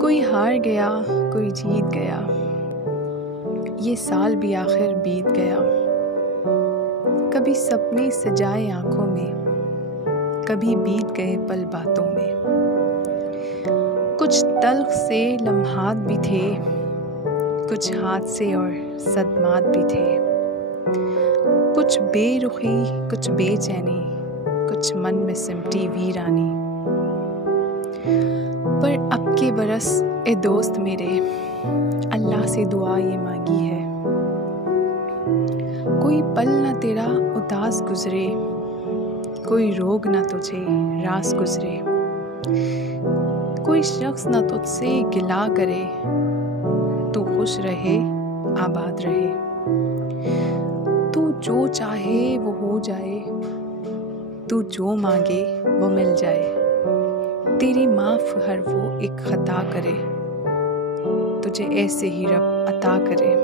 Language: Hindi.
कोई हार गया, कोई जीत गया, ये साल भी आखिर बीत गया। कभी सपने सजाए आँखों में, कभी बीत गए पल बातों में। कुछ तल्ख से लम्हात भी थे, कुछ हादसे और सदमात भी थे। कुछ बेरुखी, कुछ बेचैनी, कुछ मन में सिमटी वीरानी। पर अब के बरस ए दोस्त मेरे, अल्लाह से दुआ ये मांगी है, कोई पल ना तेरा उदास गुजरे, कोई रोग ना तुझे रास गुजरे, कोई शख्स ना तुझसे गिला करे, तू खुश रहे आबाद रहे। तू जो चाहे वो हो जाए, तू जो मांगे वो मिल जाए। तेरी माफ़ हर वो एक खता करे, तुझे ऐसे ही रब अता करे।